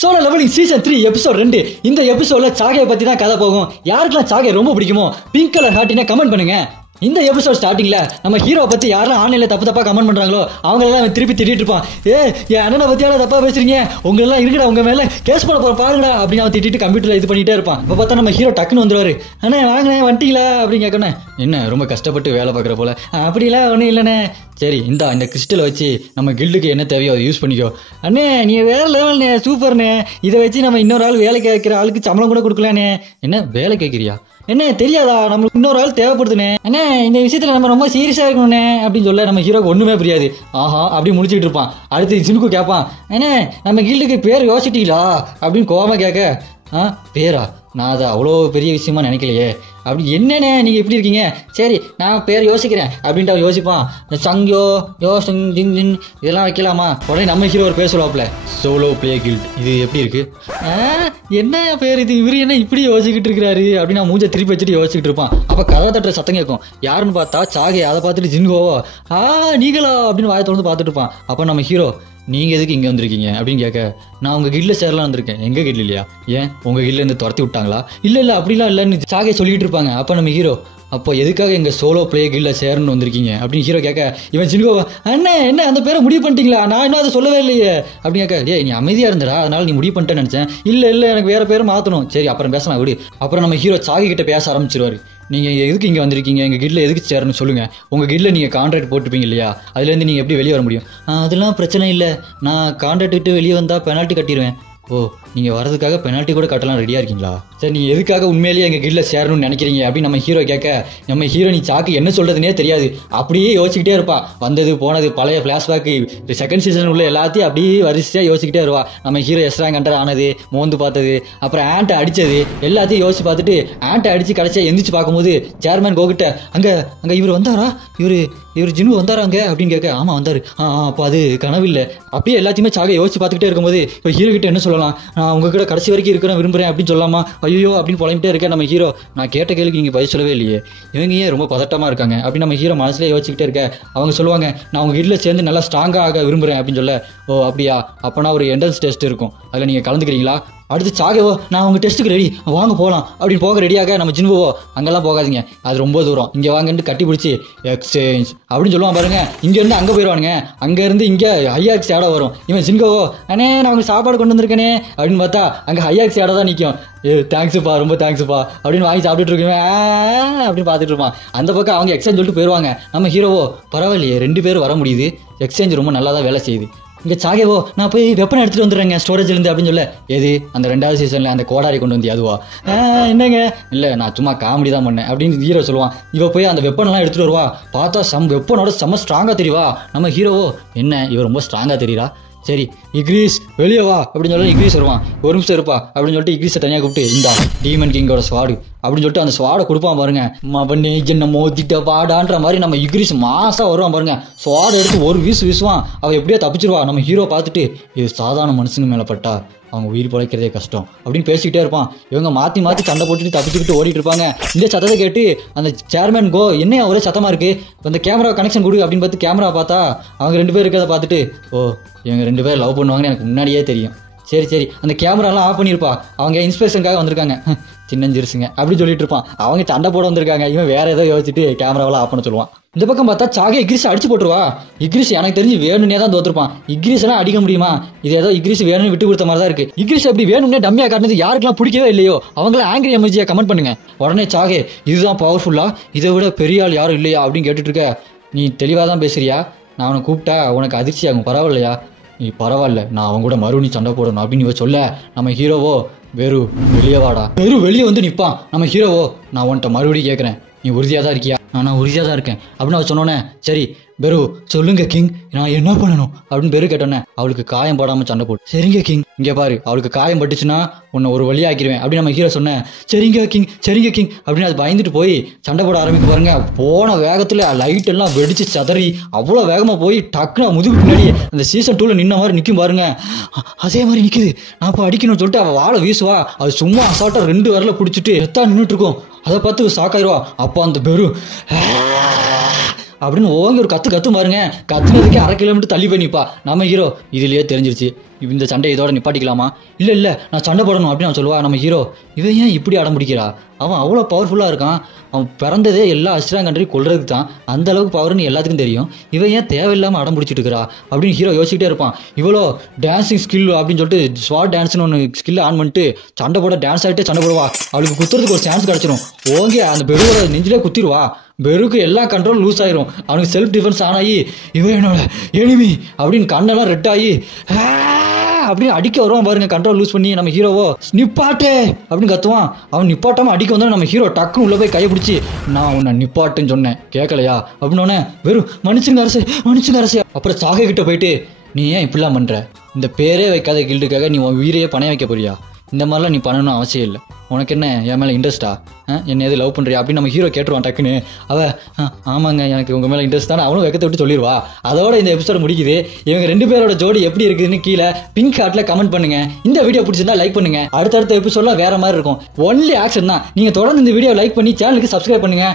Solo levelling season 3 episode 2. இந்த எபிசோட்ல சாகையை பத்தி தான் கதை போகும். யாருக்கெல்லாம் சாகை ரொம்ப பிடிக்குமோ பிங்க் கலர் ஹார்ட்டினா கமெண்ட் பண்ணுங்க. இந்த எபிசோட் ஸ்டார்டிங்ல நம்ம ஹீரோ பத்தி யாரெல்லாம் ஆன்லைன்ல தப்பா கமெண்ட் பண்றாங்களோ அவங்க எல்லாம் திருப்பி திட்டிட்டு இருப்பான். என் அண்ணனை பத்தி யாரும் தப்பா பேசுறீங்க, உங்க எல்லாம் இருக்குடா, உங்க மேல கேஸ் போட போற பாருங்கடா அப்படின்னு அவன் திட்டிட்டு கம்ப்யூட்டர்ல இது பண்ணிட்டே இருப்பான். இப்ப பார்த்தா நம்ம ஹீரோ டக்குன்னு வந்துருவாரு. அண்ணே வாங்கினே வந்துட்டீங்களா அப்படின்னு கேட்கணும். என்ன ரொம்ப கஷ்டப்பட்டு வேலை பார்க்குற போல. அப்படிலாம் ஒன்றும் இல்லைண்ணே. சரி இந்த கிறிஸ்டலை வச்சு நம்ம கில்டுக்கு என்ன தேவையோ அதை யூஸ் பண்ணிக்கோ. அண்ணே நீ வேற லெவல்ண்ணே, சூப்பர்ண்ணே. இதை வச்சு நம்ம இன்னொரு ஆள் வேலை கேட்கிற ஆளுக்கு சம்பளம் கூட கொடுக்கலானே. என்ன வேலை கேட்கிறியா? என்ன தெரியாதா, நம்மளுக்கு இன்னொரு ஆள் தேவைப்படுதுனே. அண்ணே இந்த விஷயத்துல நம்ம ரொம்ப சீரியஸா இருக்கணும்னே அப்படின்னு சொல்ல நம்ம ஹீரோக்கு ஒண்ணுமே புரியாது. ஆஹா அப்படி முடிச்சுட்டு இருப்பான். அடுத்து ஜினுக்கு கேட்பான். அண்ணே நம்ம கில்டுக்கு பேர் யோசிச்சிட்டீங்களா அப்படின்னு கோவமா கேட்க, பேரா நான் அதை அவ்வளோ பெரிய விஷயமா நினைக்கலையே. அப்படி என்னண்ணே நீங்க எப்படி இருக்கீங்க? சரி நான் பேர் யோசிக்கிறேன் அப்படின்ட்டு அவன் யோசிப்பான். சங்யோ யோசங் ஜின் ஜின் இதெல்லாம் வைக்கலாமா? உடனே நம்ம ஹீரோ ஒரு பேர் சொல்லுவாப்ல, சோலோ பிளே கில்ட். இது எப்படி இருக்கு? என்ன பேர் இது, இவரு என்ன இப்படி யோசிக்கிட்டு இருக்கிறாரு அப்படின்னு நான் மூஞ்ச திருப்பி வச்சுட்டு யோசிச்சுட்டு இருப்பான். அப்ப கதை தட்டுற சத்தம் கேட்கும். யாருன்னு பார்த்தா சாகே. அதை பார்த்துட்டு ஜின்கோவோ நீங்களா அப்படின்னு வாயை தொடர்ந்து பார்த்துட்டு இருப்பான். அப்ப நம்ம ஹீரோ, நீங்க எதுக்கு இங்க வந்திருக்கீங்க அப்படின்னு கேட்க, நான் உங்க கில்ல சேரலாம் வந்திருக்கேன். எங்க கில்ல இல்லையா? ஏன் உங்க கில்ல இருந்து துரத்தி விட்டாங்களா? இல்ல அப்படிலாம் இல்லன்னு சாகே சொல்லிட்டு இருப்பாங்க. அப்ப நம்ம ஹீரோ, அப்போ எதுக்காக எங்க சோலோ பிளே கில்ல சேரணும்னு வந்திருக்கீங்க அப்படின்னு ஹீரோ கேட்க, இவன் ஜின்கோவா, அண்ணே என்ன அந்த பேரை முடிவு பண்ணிட்டீங்களா? நான் இன்னும் அதை சொல்லவே இல்லையே அப்படின்னு கேட்க, நீ அமைதியா இருந்தடா அதனால நீ முடிவு பண்ணிட்டேன்னு நினைச்சேன். இல்ல எனக்கு வேற பேரை மாத்தணும். சரி அப்புறம் பேசலாம் விடு. அப்புறம் நம்ம ஹீரோ சாகி கிட்ட பேச ஆரம்பிச்சிருவாரு. நீங்கள் எதுக்கு இங்கே வந்திருக்கீங்க, எங்கள் கில்ல எதுக்கு சேரணும்னு சொல்லுங்கள். உங்கள் கில்ல நீங்கள் கான்ட்ராக்ட் போட்டுப்பீங்க இல்லையா, அதுலேருந்து நீங்கள் எப்படி வெளியே வர முடியும்? அதெல்லாம் பிரச்சனை இல்லை, நான் கான்ட்ராக்ட் விட்டு வெளியே வந்தால் பெனால்ட்டி கட்டிடுவேன். ஓ நீங்கள் வரதுக்காக பெனால்ட்டி கூட கட்டலாம் ரெடியாக இருக்கீங்களா? சரி நீங்கள் எதுக்காக உண்மையிலேயே எங்கள் கில்ல சேரணும்னு நினைக்கிறீங்க அப்படின்னு நம்ம ஹீரோ கேட்க, நம்ம ஹீரோ நீ சாக்கு என்ன சொல்கிறதுனே தெரியாது அப்படியே யோசிச்சுக்கிட்டே இருப்பா. வந்தது போனது பழைய ஃப்ளாஷ்பேக்கு செகண்ட் சீசன் உள்ள எல்லாத்தையும் அப்படியே வரிசையாக யோசிச்சுக்கிட்டே வருவா. நம்ம ஹீரோ எஸ்ராங் கண்டர் ஆனது, மோந்து பார்த்தது, அப்புறம் ஆண்ட்டை அடித்தது எல்லாத்தையும் யோசிச்சு பார்த்துட்டு ஆண்ட்டை அடித்து கடைசியாக எந்திரிச்சு பார்க்கும்போது சேர்மேன் கோகிட்ட, அங்கே இவர் வந்தாரா, இவர் ஜினு வந்தாராங்க அப்படின்னு கேட்க, ஆமாம் வந்தார். அப்போ அது கனவில்லை. அப்படியே எல்லாத்தையுமே சாக யோசிச்சு பார்த்துக்கிட்டே இருக்கும்போது இப்போ ஹீரோ கிட்ட என்ன சொல்லலாம், நான் உங்ககிட்ட கடைசி வரைக்கும் இருக்கிறேன் விரும்புகிறேன் அப்படின்னு சொல்லலாமா? ஐயோ அப்படின்னு புலம்பிட்டே இருக்கேன். நம்ம ஹீரோ, நான் கேட்ட கேள்விக்கு நீங்கள் பதில் சொல்லவே இல்லையே, இவங்க ஏன் ரொம்ப பதட்டமாக இருக்காங்க அப்படின்னு நம்ம ஹீரோ மனசுலேயே யோசிச்சுக்கிட்டே இருக்க. அவங்க சொல்லுவாங்க, நான் உங்கள் வீட்டில் சேர்ந்து நல்லா ஸ்ட்ராங்காக ஆக விரும்புகிறேன் அப்படின்னு சொல்ல, ஓ அப்படியா, அப்போனா ஒரு என்ட்ரன்ஸ் டெஸ்ட் இருக்கும், அதில் நீங்கள் கலந்துக்கிறீங்களா? அடுத்து சாகவோ, நான் உங்கள் டெஸ்ட்டுக்கு ரெடி, வாங்க போகலாம் அப்படின்னு போக ரெடியாக நம்ம ஜின்வோ, அங்கெல்லாம் போகாதீங்க, அது ரொம்ப தூரம், இங்கே வாங்கன்னு கட்டி பிடிச்சி எக்ஸ்சேஞ்ச் அப்படின்னு சொல்லுவான் பாருங்க. இங்கேருந்து அங்கே போயிடுவானுங்க, அங்கேருந்து இங்கே ஹையாக்ஸ் ஆட வரும். இவன் ஜின்கோவோ, அண்ணே நான் உங்களுக்கு சாப்பாடு கொண்டு வந்திருக்கேனே அப்படின்னு பார்த்தா அங்கே ஹையாக்ஸ் ஆட தான் நிற்கும். தேங்க்ஸுப்பா ரொம்ப தேங்க்ஸுப்பா அப்படின்னு வாங்கி சாப்பிட்டுட்டு இருக்கேன் அப்படின்னு பார்த்துட்டு இருப்பான். அந்த பக்கம் அவங்க எக்ஸ்சேஞ்ச் சொல்லிட்டு போயிடுவாங்க. நம்ம ஹீரோவோ, பரவாயில்லையே 2 பேர் வர முடியுது, எக்ஸ்சேஞ்ச் ரொம்ப நல்லா தான் வேலை செய்யுது. இங்கே சாகேவோ, நான் போய் வெப்பனை எடுத்துகிட்டு வந்துடுறேங்க ஸ்டோரேஜ்லேருந்து அப்படின்னு சொல்ல, எது அந்த 2வது சீசனில் அந்த கோடாரி கொண்டு வந்து அதுவா? என்னங்க இல்லை நான் சும்மா காமெடி தான் பண்ணேன் அப்படின்னு ஹீரோ சொல்லுவான். இவ போய் அந்த வெப்பனெல்லாம் எடுத்துகிட்டு வருவா. பார்த்தா வெப்பனோட செம்ம ஸ்ட்ராங்காக தெரியவா. நம்ம ஹீரோவோ, என்ன இவ ரொம்ப ஸ்ட்ராங்காக தெரியுறா, சரி இக்ரீஸ் வெளியே வா அப்படின்னு சொல்லி இக்ரீஸ் வருவான். ஒரு நிமிஷம் இருப்பா அப்படின்னு சொல்லிட்டு இக்ரீஸை தனியாக கூப்பிட்டு, இந்த டீமன் கிங்கோட ஸ்வாடு அப்படின்னு சொல்லிட்டு அந்த ஸ்வாடை கொடுப்பான் பாருங்க. பண்ணி என்ன மோதிட்ட வாடான்ற மாதிரி நம்ம இக்ரீஸ் மாசா வருவான் பாருங்க. ஸ்வாடை எடுத்து ஒரு வீசுவான். அவள் எப்படியோ தப்பிச்சிருவா. நம்ம ஹீரோ பார்த்துட்டு, இது சாதாரண மனுஷங்க மேலே பட்டா அவங்க உயிர் பிழைக்கிறதே கஷ்டம் அப்படின்னு பேசிக்கிட்டே இருப்பான். இவங்க மாற்றி சண்டை போட்டுட்டு தப்பிச்சுக்கிட்டு ஓடிட்டு இருப்பாங்க. இந்த சத்தத்தை கேட்டு அந்த சேர்மேன் கோ, என்ன ஒரே சத்தமாக இருக்குது, அந்த கேமரா கனெக்ஷன் கொடு அப்படின்னு பார்த்து கேமரா பார்த்தா அவங்க 2 பேர் இருக்கிறத பார்த்துட்டு, ஓ இவங்க 2 பேர் லவ் பண்ணுவாங்கன்னு எனக்கு முன்னாடியே தெரியும். சரி அந்த கேமராலாம் ஆஃப் பண்ணியிருப்பா, அவங்க இன்ஸ்பிரேஷனுக்காக வந்திருக்காங்க, சின்னஞ்சிருசுங்க அப்படின்னு சொல்லிட்டு இருப்பான். அவங்க சண்டை போட வந்திருக்காங்க, இவன் வேற ஏதோ யோசிச்சுட்டு கேமராவெல்லாம் ஆஃப் பண்ண சொல்லுவான். இந்த பக்கம் பார்த்தா சாகே இக்ரீஸ் அடிச்சு போட்டுருவா. இக்ரீஸ் எனக்கு தெரிஞ்சு வேணும்னே தான் தோத்துருப்பான். இக்ரீஸ் எல்லாம் அடிக்க முடியுமா? இது ஏதோ இக்ரீஸ் வேணும்னு விட்டு கொடுத்த மாதிரி தான் இருக்கு. இக்ரீஸ் அப்படி வேணும்னே டம்மியா காட்டினது யாருக்கெல்லாம் பிடிக்கவே இல்லையோ அவங்கள ஆங்கிரி எமர்ஜியா கமெண்ட் பண்ணுங்க. உடனே சாகே, இதுதான் பவர்ஃபுல்லா, இதை விட பெரிய ஆள் யாரும் இல்லையா அப்படின்னு கேட்டுட்டு இருக்க. நீ தெளிவாக தான் பேசுறியா? நான் அவனை கூப்பிட்டா உனக்கு அதிர்ச்சி ஆகும், பரவாயில்லையா? நீ பரவாயில்ல, நான் அவங்க கூட மறுபடியும் சண்டை போடணும் அப்படின்னு இவ சொல்ல, நம்ம ஹீரோவோ, வெறு வெளியே வாடா, வெறு வெளியே வந்து நிற்பான். நம்ம ஹீரோவோ, நான் உன்கிட்ட மறுபடியும் கேட்குறேன், நீ உறுதியாக தான் இருக்கியா? நான் உறுதியாக தான் இருக்கேன் அப்படின்னு அவள் சொன்னோன்னே, சரி பெரு சொல்லுங்க கிங், நான் என்ன பண்ணணும் அப்படின்னு பெரு கேட்டோன்னே, அவளுக்கு காயம் போடாமல் சண்டை போடு. சரிங்க கிங், இங்கே பாரு அவளுக்கு காயம் பட்டுச்சுன்னா உன்னை ஒரு வழியாக்கிடுவேன் அப்படின்னு நம்ம ஹீரோ சொன்னேன். சரிங்க கிங் அப்படின்னு அது பயந்துட்டு போய் சண்டை போட ஆரம்பிக்க பாருங்க. போன வேகத்தில் லைட் எல்லாம் வெடிச்சு சதறி அவ்வளோ வேகமாக போய் டக்குன்னு முதுகு பின்னாடி அந்த சீசன் 2ல நின்ன மாதிரி நிற்கும் பாருங்க. அதே மாதிரி நிற்குது. நான் இப்போ அடிக்கணும்னு சொல்லிட்டு அவள் வாழை வீசுவா. அது சும்மா அசால்ட்டாக 2 விரல பிடிச்சிட்டு எத்தா நின்றுட்டு இருக்கும். அதை பார்த்து சாக்காயிருவா. அப்போ அந்த பெரு அப்படின்னு ஓங்கி ஒரு கத்து பாருங்க. கத்துனதுக்கே 1/2 கிலோமீட்டர் தள்ளி போய் நிற்பா. நம்ம ஹீரோ, இதுலயே தெரிஞ்சிருச்சு இந்த சண்டை இதோட நிப்பாட்டிக்கலாமா? இல்லை நான் சண்டை போடணும் அப்படின்னு அவன் சொல்லுவா. நம்ம ஹீரோ இவன் ஏன் இப்படி அடம் பிடிக்கிறா? அவன் அவ்வளோ பவர்ஃபுல்லாக இருக்கான். அவன் பிறந்ததே எல்லா அஸ்ட்ராங் கண்ட்ரி கொள்றதுக்கு தான், அந்த அளவுக்கு பவர்னு எல்லாத்துக்கும் தெரியும். இவன் ஏன் தேவையில்லாமல் அடம் பிடிச்சிட்டு இருக்கிறா அப்படின்னு ஹீரோ யோசிச்சுட்டே இருப்பான். இவ்வளோ டான்ஸிங் ஸ்கில் அப்படின்னு சொல்லிட்டு ஸ்வாட் டான்ஸ்னு ஒன்று ஸ்கில் ஆன் பண்ணிட்டு சண்டை போட டான்ஸ் ஆகிட்டே சண்டை போடுவா. அவளுக்கு குத்துறதுக்கு ஒரு சான்ஸ் கிடச்சிரும். ஓகே, அந்த பெருவோட நெஞ்சிலே குத்திடுவா. பெருக்கு எல்லா கண்ட்ரோல் லூஸ் ஆயிரும். அவனுக்கு செல்ஃப் டிஃபென்ஸ் ஆனாயி இவன் என்னோட எனிமி அப்படின்னு கண்ணெல்லாம் ரெட் ஆகி அப்படின்னு அடிக்க வருவான் பாருங்க, கண்ட்ரோல் லூஸ் பண்ணி. நம்ம ஹீரோவோ நிப்பாட்டு அப்படின்னு கத்துவான். அவன் நிப்பாட்டாம அடிக்க வந்தா நம்ம ஹீரோ டக்குன்னு உள்ள போய் கையை பிடிச்சி, நான் உன்னை நிப்பாட்டுன்னு சொன்னேன் கேட்கலையா அப்படின்னு வெறும் மன்னிச்சுங்க அரசே. அப்புறம் சாகை கிட்ட போயிட்டு, நீ ஏன் இப்படிலாம் பண்ற? இந்த பேரே வைக்காத கில்டுக்காக நீ உன் உயிரையே பணைய வைக்க போறியா? இந்த மாதிரிலாம் நீ பண்ணணும் அவசியம் இல்லை. உனக்கு என்ன என் மேலே இன்ட்ரெஸ்டா? என்ன எது லவ் பண்ணுறியா அப்படின்னு நம்ம ஹீரோ கேட்டுருவான் டக்குன்னு. ஆமாங்க எனக்கு உங்கள் மேலே இன்ட்ரெஸ்ட் தான் அவனும் வெக்கத்தை விட்டு சொல்லிடுவா. அதோட இந்த எபிசோட் முடிக்குது. இவங்க 2 பேரோட ஜோடி எப்படி இருக்குதுன்னு கீழே பிங்க் ஹார்ட்ல கமெண்ட் பண்ணுங்க. இந்த வீடியோ பிடிச்சிருந்தா லைக் பண்ணுங்க. அடுத்தடுத்த எபிசோட்லாம் வேற மாதிரி இருக்கும். ஒன்லி ஆக்ஷன் தான். நீங்கள் தொடர்ந்து இந்த வீடியோ லைக் பண்ணி சேனலுக்கு சப்ஸ்கிரைப் பண்ணுங்க.